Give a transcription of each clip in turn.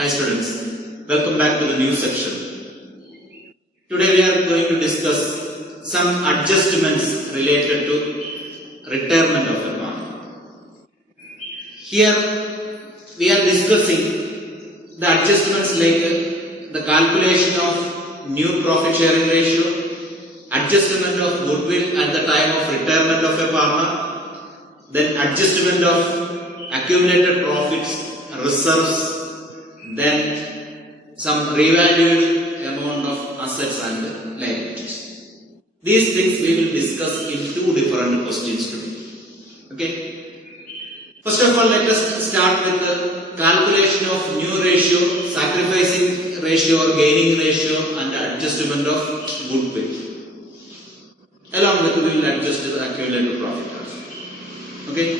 Hi students, welcome back to the new section. Today we are going to discuss some adjustments related to retirement of a farm. Here we are discussing the adjustments like the calculation of new profit sharing ratio, adjustment of goodwill at the time of retirement of a farmer, then adjustment of accumulated profits, reserves, then some revalued amount of assets and liabilities. These things we will discuss in two different questions today. Okay. First of all, let us start with the calculation of new ratio, sacrificing ratio or gaining ratio, and adjustment of goodwill. Along with we will adjust the accumulated profit also. Okay.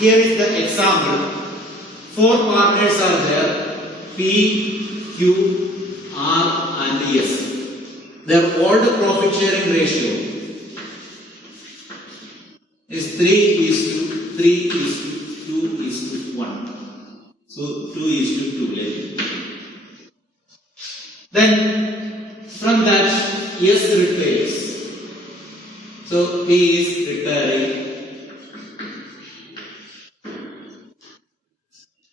Here is the example. Four partners are there, P, Q, R and S. Their old profit sharing ratio is 3:2:1. So 2:2. Then from that S retires. So P is retiring.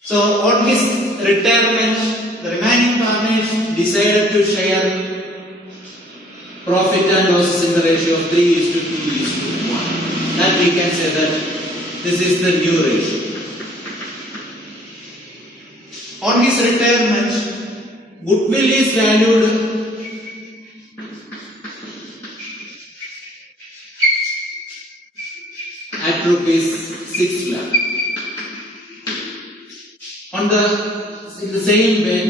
So on his retirement, the remaining partners decided to share profit and losses in the ratio of 3:2:1. That we can say that this is the new ratio. On his retirement, goodwill is valued at ₹6 lakh. In the same way,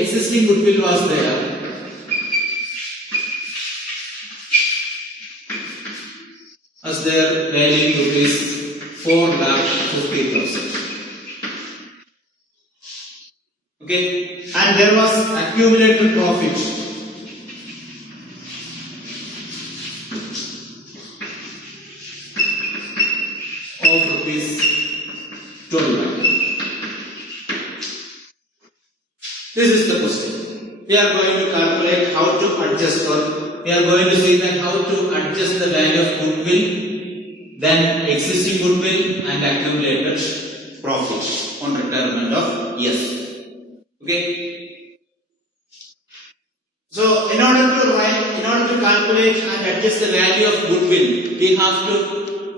existing goodwill was there. As their value is 4,50,000. Okay, and there was accumulated profit of ₹12 lakh. This is the question. We are going to calculate how to adjust, or we are going to see that how to adjust the value of goodwill, then existing goodwill and accumulated profit on retirement of S. Okay. So in order to calculate and adjust the value of goodwill, we have to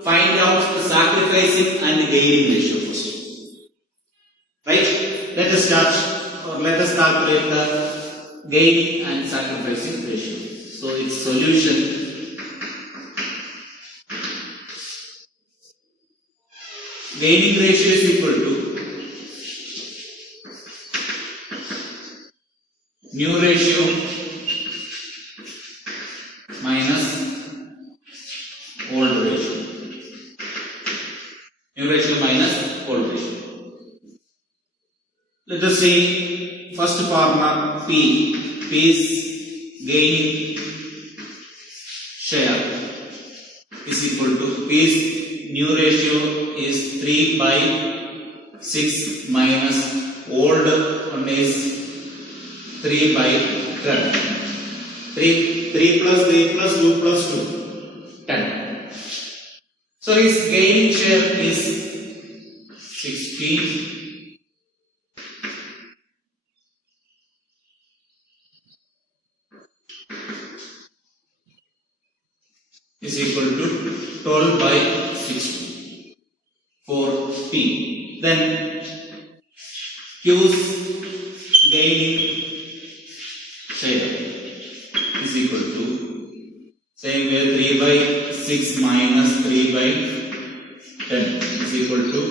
find out the sacrificing and gaining ratio first. Right? Let us start. Or let us calculate the gaining and sacrificing ratio. So its solution gaining ratio is equal to new ratio minus old ratio. New ratio minus old ratio. Let us see first formula P. P is gaining share is equal to P is new ratio is 3/6 minus old one is 3/10. 3 plus 3 plus 2 plus 2 10. So his gaining share is 16. Is equal to 12/60 for P. Then Q's gaining share is equal to same way 3/6 minus 3/10 is equal to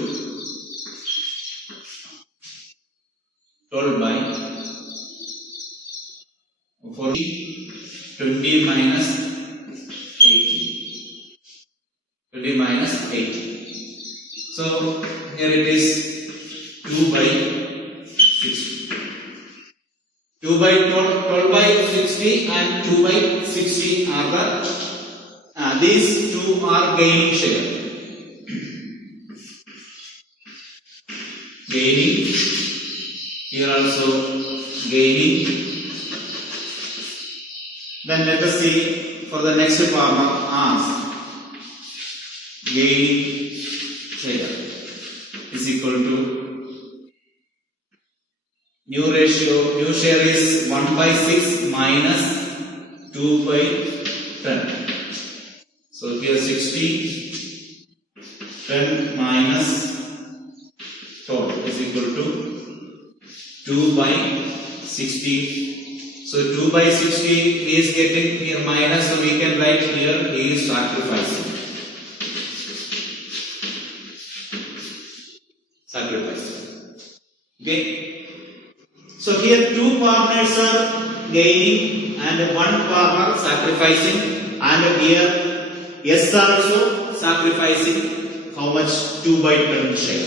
12/40. 20 minus 80. So here it is 2/60. 12/60 and 2/60 are these two are gaining share. gaining, here also gaining. Then let us see for the next farmer, ask, gaining share is equal to new ratio, new share is 1 by 6 minus 2 by 10. So here 60, 10 minus 12 is equal to 2 by 60. So 2 by 60 he is getting here minus, so we can write here he is sacrificing. Okay. So here two partners are gaining and one partner sacrificing, and here S also sacrificing how much? 2 by 10 share.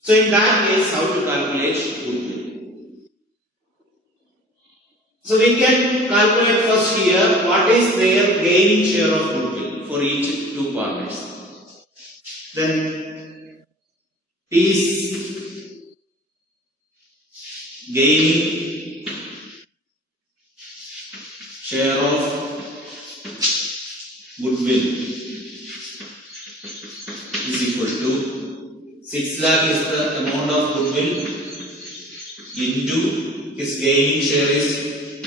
So in that case, how to calculate goodwill? So we can calculate first here what is their gaining share of goodwill for each two partners. Then P is gaining share of goodwill is equal to 6 lakh is the amount of goodwill into his gaining share is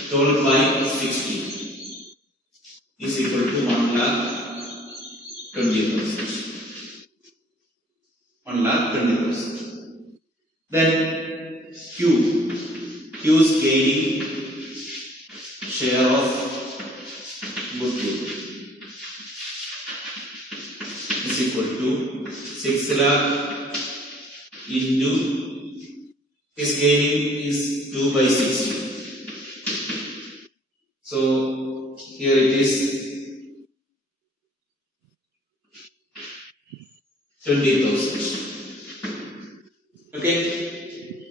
12 by 60 is equal to 1 lakh 20,000. 1 lakh 20,000. Then Q's gaining share of goodwill is equal to 6 lakh into his gaining is 2 by 60. So here it is 20,000. Okay.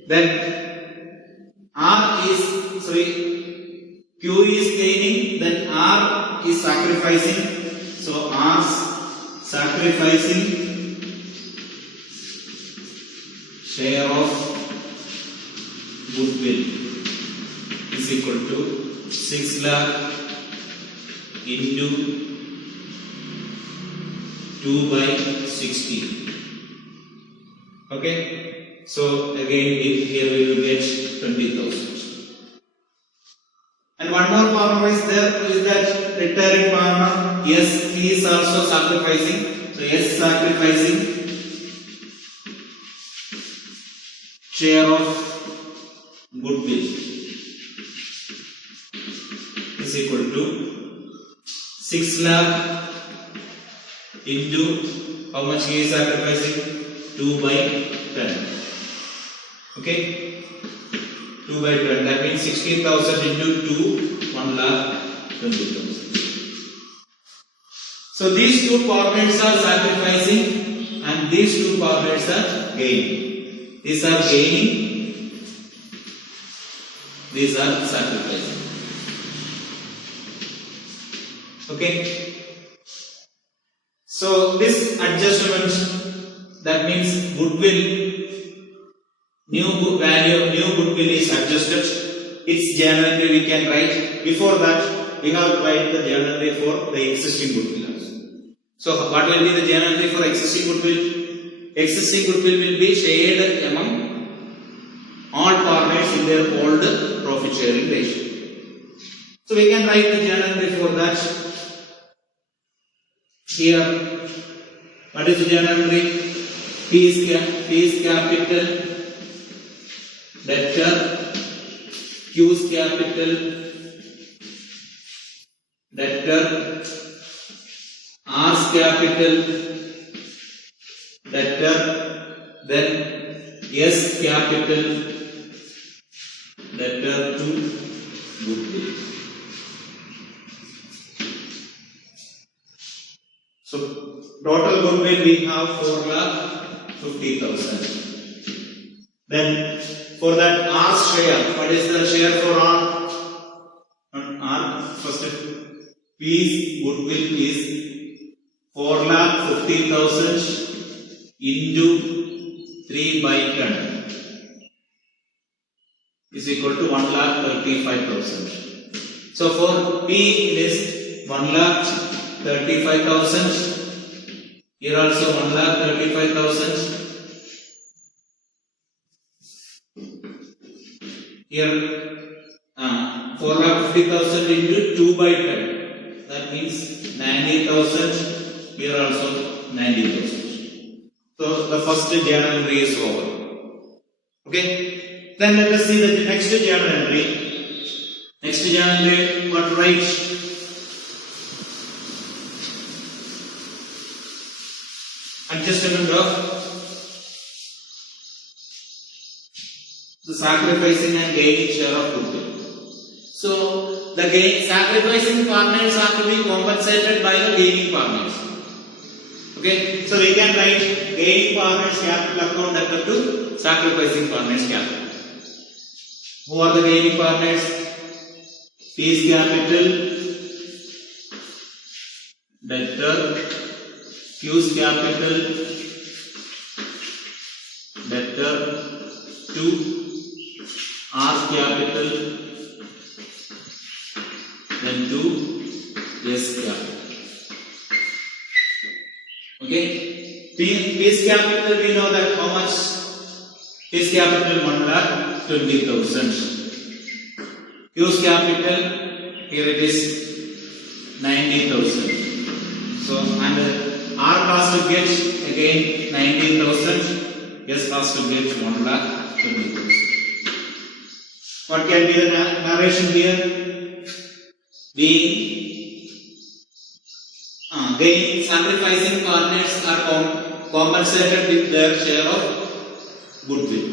Then Q is gaining, then R is sacrificing. So R's sacrificing share of goodwill is equal to 6 lakh into 2 by 60. Okay. So again here we will get 20,000. And one more farmer is there, is that retiring farmer. Yes, he is also sacrificing. So yes, sacrificing share of goodwill is equal to 6 lakh into how much he is sacrificing? 2 by 10. Okay, 2 by 10. That means 16,000 into 2, 1 lakh 20,000. So these two partners are sacrificing and these two partners are gaining. These are gaining, these are sacrificing. Okay. So this adjustment, that means goodwill, new value of new goodwill is adjusted. Its journal entry we can write. Before that, we have to write the journal entry for the existing goodwill. So what will be the journal entry for existing goodwill? Existing goodwill will be shared among all partners in their old profit sharing ratio. So we can write the journal entry for that. Here, what is the journal entry? P is capital, debtor, Q is capital, debtor, R is capital, debtor, then S capital, debtor to goodwill. So total goodwill we have 4,50,000. Then for that R share, what is the share for R? First P goodwill is 4,50,000 into 3 by 10 is equal to 1,35,000. So for P it is 1,35,000. Here also 1,35,000. Here 4,50,000 into 2 by 10. That means 90,000. Here also 90,000. So the first journal entry is over. Okay. Then let us see the next journal entry. Next journal entry, what to write? Adjustment of the sacrificing and gaining share of goodwill. So the sacrificing partners are to be compensated by the gaining partners. Okay, so we can write gaining partners capital account debtor to sacrificing partners capital. Who are the gaining partners? P's capital, debtor, Q's capital, debtor, to R's capital, then to S capital. Okay, P's capital we know that how much? P's capital 1,20,000. Q's capital here it is 90,000. So and R has to get again 19,000. S has to get 1,20,000. What can be the narration here? The sacrificing partners are compensated with their share of goodwill.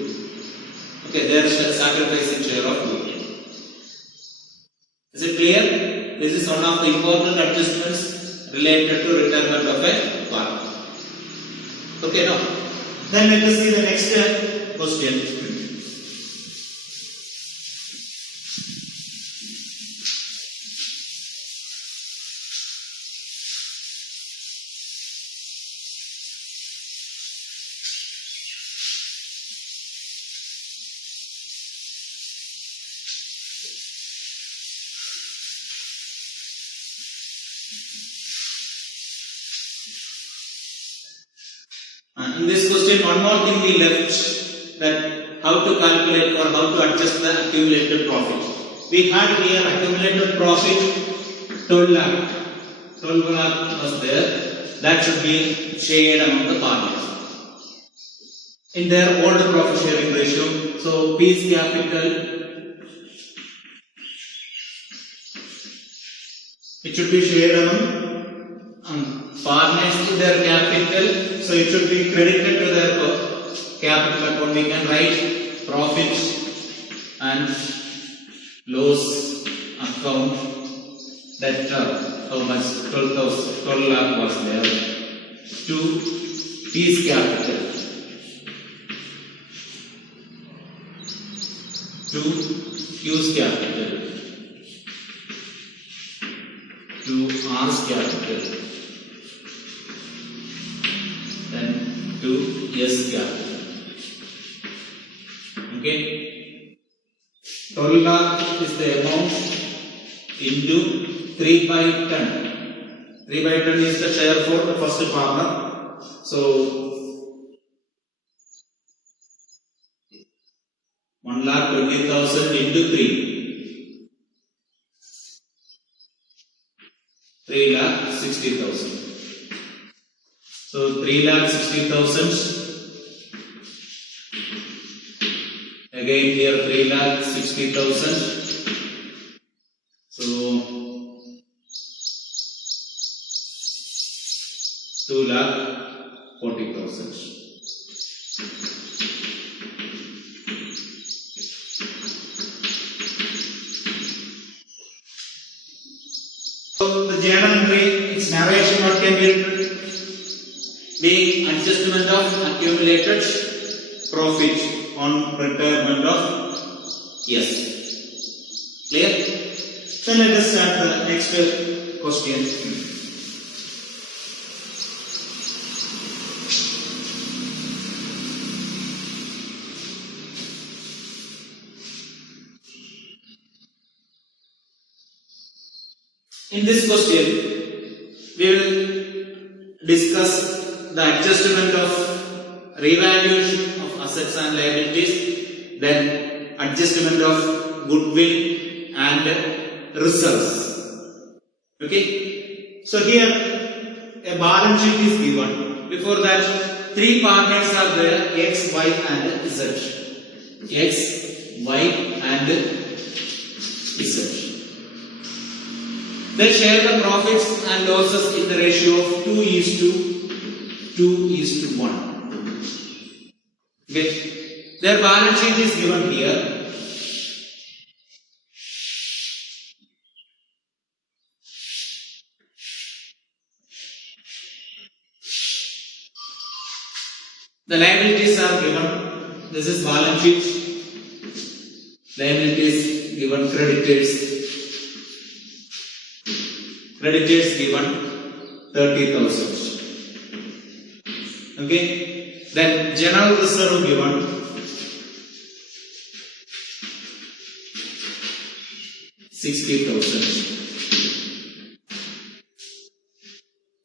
Okay, their sacrificing share of goodwill. Is it clear? This is one of the important adjustments related to retirement of a partner. Okay, now then let us see the next question. In this question, one more thing we left, that how to calculate or how to adjust the accumulated profit. We had here accumulated profit 12 lakh. 12 lakh was there. That should be shared among the partners in their old profit sharing ratio. So P's capital, it should be shared among partners to their capital. So it should be credited to their capital account. We can write profit and loss account debtor. How much? 12 lakh was there. To P's capital. To Q's capital. To R's capital. Then to S capital. Okay. 12 lakh is the amount into 3 by 10. 3 by 10 is the share for the first partner. So 1,20,000 into 3. 3,60,000. So 3,60,000. Again here 3,60,000. So 2,40,000. So the journal entry, its narration, what can be written? The adjustment of accumulated profit on retirement of yes. Clear? So let us start the next question. In this question, we will discuss the adjustment of revaluation of assets and liabilities, then adjustment of goodwill and reserves. Okay. So here a balance sheet is given. Before that, three partners are there: X, Y, and Z. X, Y, and Z. They share the profits and losses in the ratio of 2:1. Okay. Their balance sheet is given here. The liabilities are given. This is balance sheet. Liabilities given, creditors. Creditors given 30,000. Okay. Then general reserve given 60,000.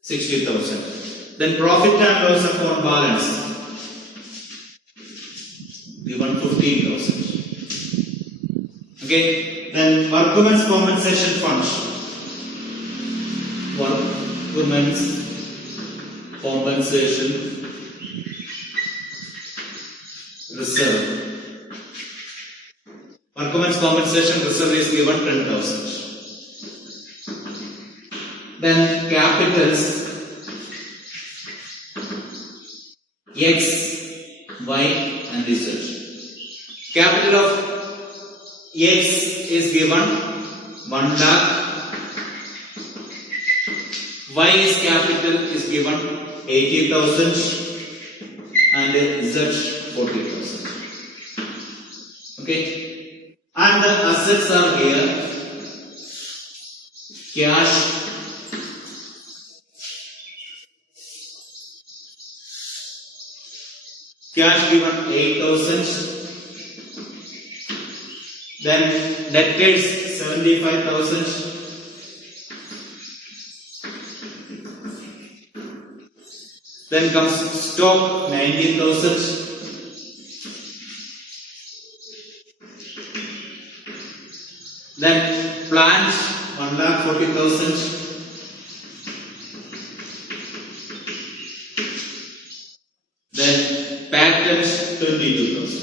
60,000. Then profit and loss account balance given 15,000. Okay. Then workmen's compensation fund. Workmen's compensation reserve. Workmen's compensation reserve is given 10,000. Then capitals X, Y, and Z. Capital of X is given 1 lakh. Y is capital is given 80,000 and Z 40,000. Okay. And the assets are here: cash, given 8,000. Then debtors 75,000. Then comes stock 19,000. Then plant 1,40,000. Then patent 22,000.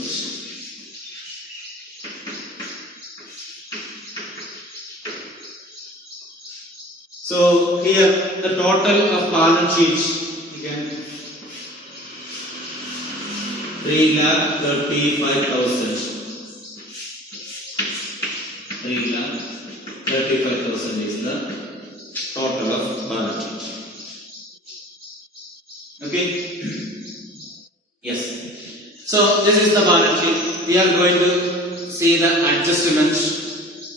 So here the total of balance sheet again 3,35,000. 3,35,000 is the total of balance sheet. Okay. Yes. So this is the balance sheet. We are going to see the adjustments.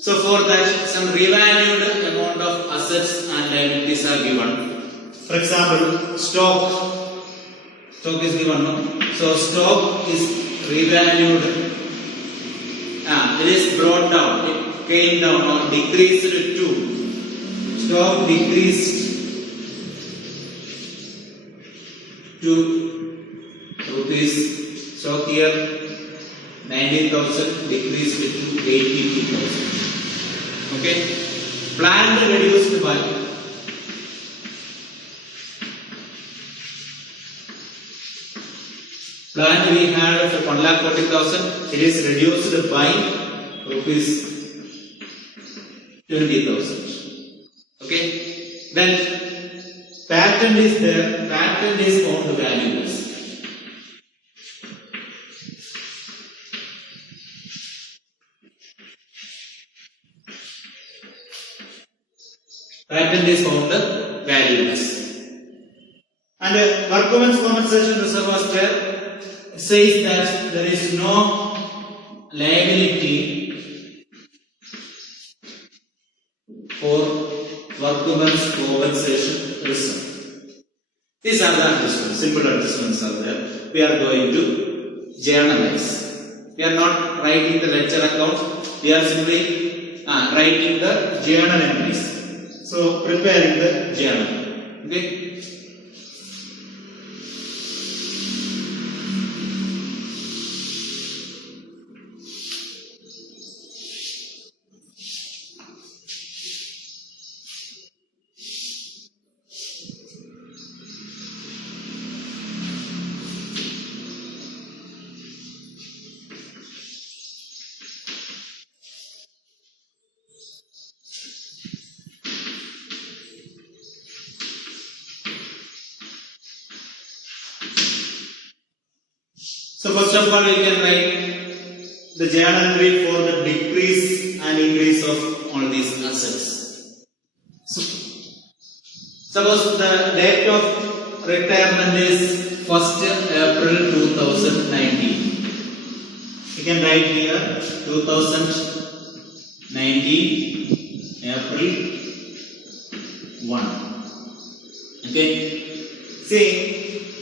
So for that, some revalued amount of assets and liabilities are given. For example, stock is given. No? So stock is revalued. It is brought down. It came down or decreased to. Stock decreased to rupees. Stock here 19,000 decreased to 82,000. Okay. Plant reduced by plant we had of 1,40,000. It is reduced by rupees 20,000. Okay. Then patent is there. Patent is owned valueless. Patent is found valueless. And workmen's compensation reserve was there. It says that there is no liability for workmen's compensation reserve. These are the adjustments, simple adjustments are there. We are going to journalize. We are not writing the ledger account, we are simply writing the journal entries. So preparing the journal. Okay. So first of all, we can write the journal entry for the decrease and increase of all these assets. So, suppose the date of retirement is 1st April 2019. We can write here 2019 April 1. Okay. See,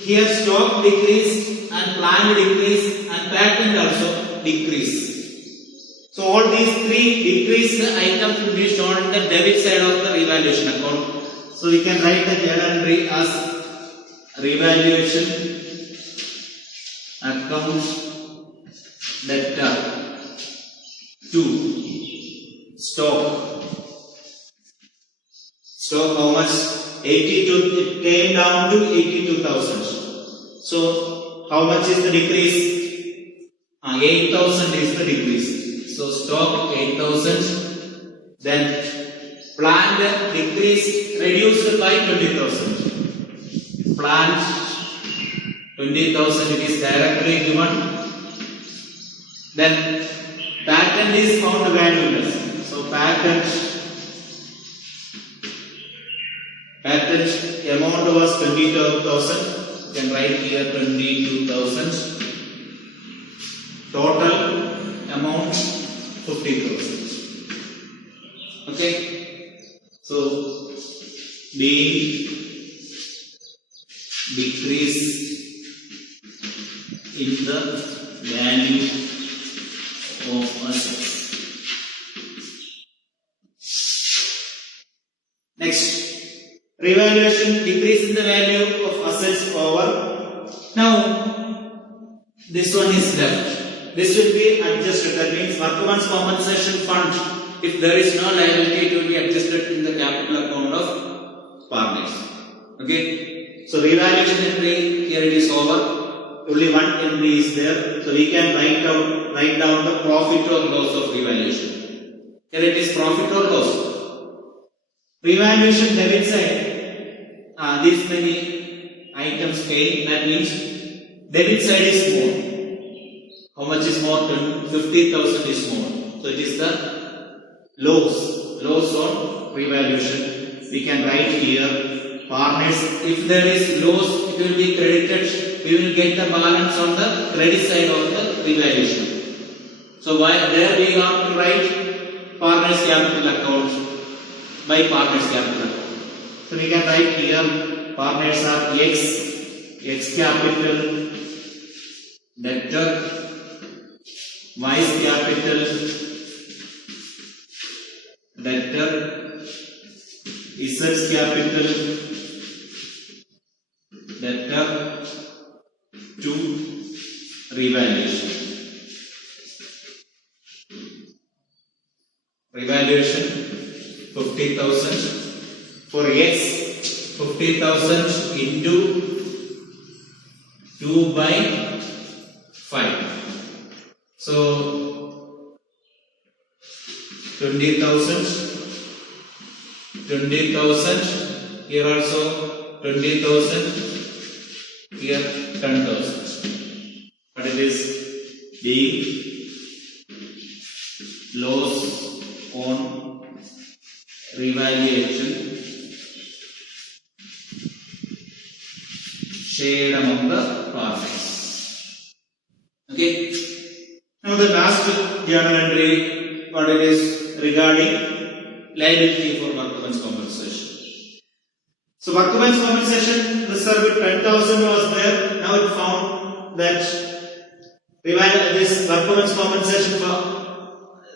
here stock decreased and plant decrease and patent also decrease. So all these three decreased items will be shown in the debit side of the revaluation account. So we can write the journal entry as revaluation account debtor to stock. Stock how much? 82. It came down to 82,000. So how much is the decrease? 8,000 is the decrease. So stock 8,000. Then plant decrease reduced by 20,000. Plant 20,000 it is directly given. Then patent is found valueless. So patent amount was 22,000. You can write here 22,000. Total amount 50,000. Okay. So being decrease in the value of assets. Next. Revaluation, decrease in the value of assets over. Now, this one is left. This will be adjusted. That means workman's compensation fund. If there is no liability, it will be adjusted in the capital account of partners. Okay. So revaluation entry here it is over. Only one entry is there. So we can write down the profit or loss of revaluation. Here it is profit or loss. Revaluation debit side. These many items paid, that means debit side is more. How much is more? 50,000 is more. So it is the loss on revaluation. We can write here partners. If there is loss, it will be credited. We will get the balance on the credit side of the revaluation. So there we have to write partners capital account by partners capital account. So we can write here partners are X capital, debtor, Y capital, debtor, Z capital, debtor to revaluation. Revaluation 50,000. For X, 50,000 into 2 by 5. So 20,000. Here also 20,000. Here 10,000. But it is being loss on revaluation shared among the partners. Okay. Now the last journal entry, what it is regarding liability for workman's compensation. So workman's compensation reserve 10,000 was there. Now it found that this workman's compensation for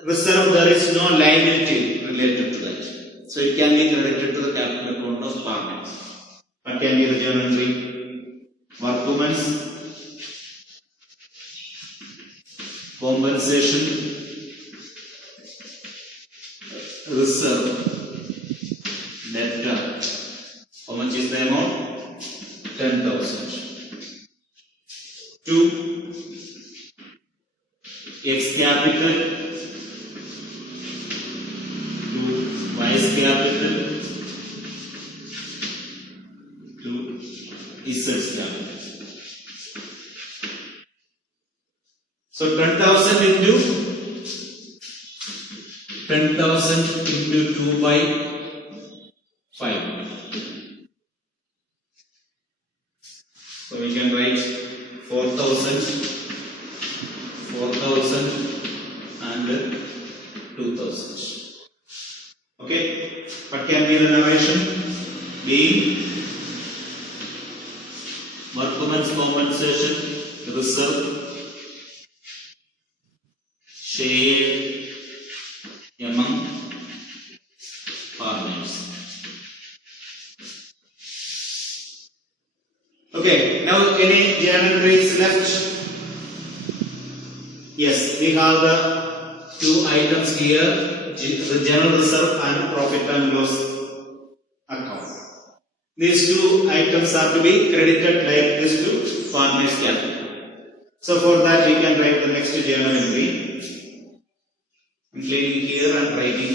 reserve there is no liability related to that. So it can be credited to the capital account of partners. What can be the journal entry? Workwomen's compensation reserve debtor. How much is the amount? 10,000. 2. X capital to Y's capital to Z's capital. So 10,000 into 2 by 5. So we can write 4,000 and 2,000. Okay, what can be the narration? Being workwomen's compensation reserve shared among partners. Okay, now any journal entries left? Yes, we have the two items here, the general reserve and profit and loss account. These two items are to be credited like this to partners capital. So for that we can write the next journal entry. I'm cleaning here and writing.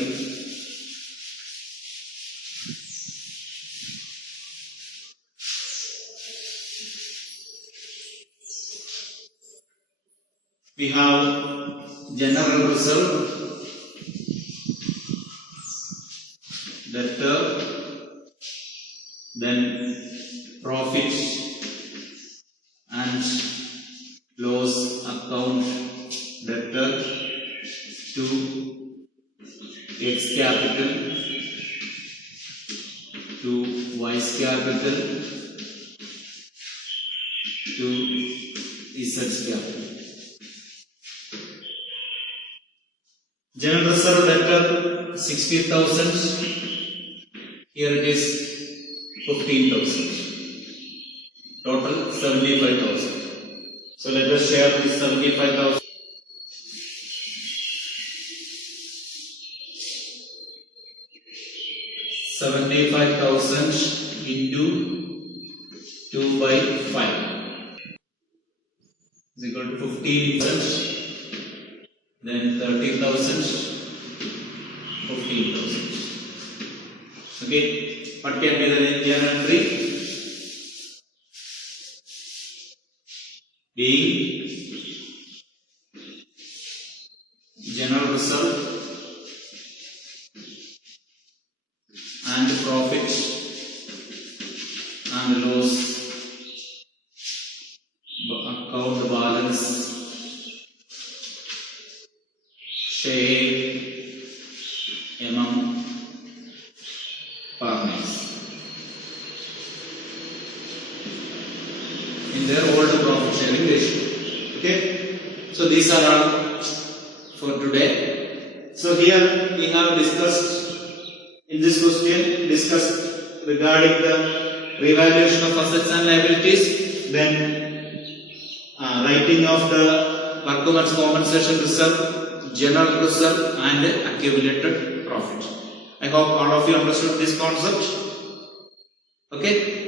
We have general reserve, debtor, then profit and loss account, debtor, 2 X capital to Y's capital to Z's capital. General reserve debtor 60,000. Here it is 15,000. Total 75,000. So let us share this 75,000. 75,000 into 2 by 5 is equal to 15,000. Then 30,000, 15,000. Okay, what can be the journal entry? Being general reserve and profit and loss account balance shared among partners in their old profit sharing ratio. Okay, so these are all for today. So here we have discussed in this question regarding the revaluation of assets and liabilities, then writing of the workwomen's compensation reserve, general reserve and accumulated profit. I hope all of you understood this concept. Okay.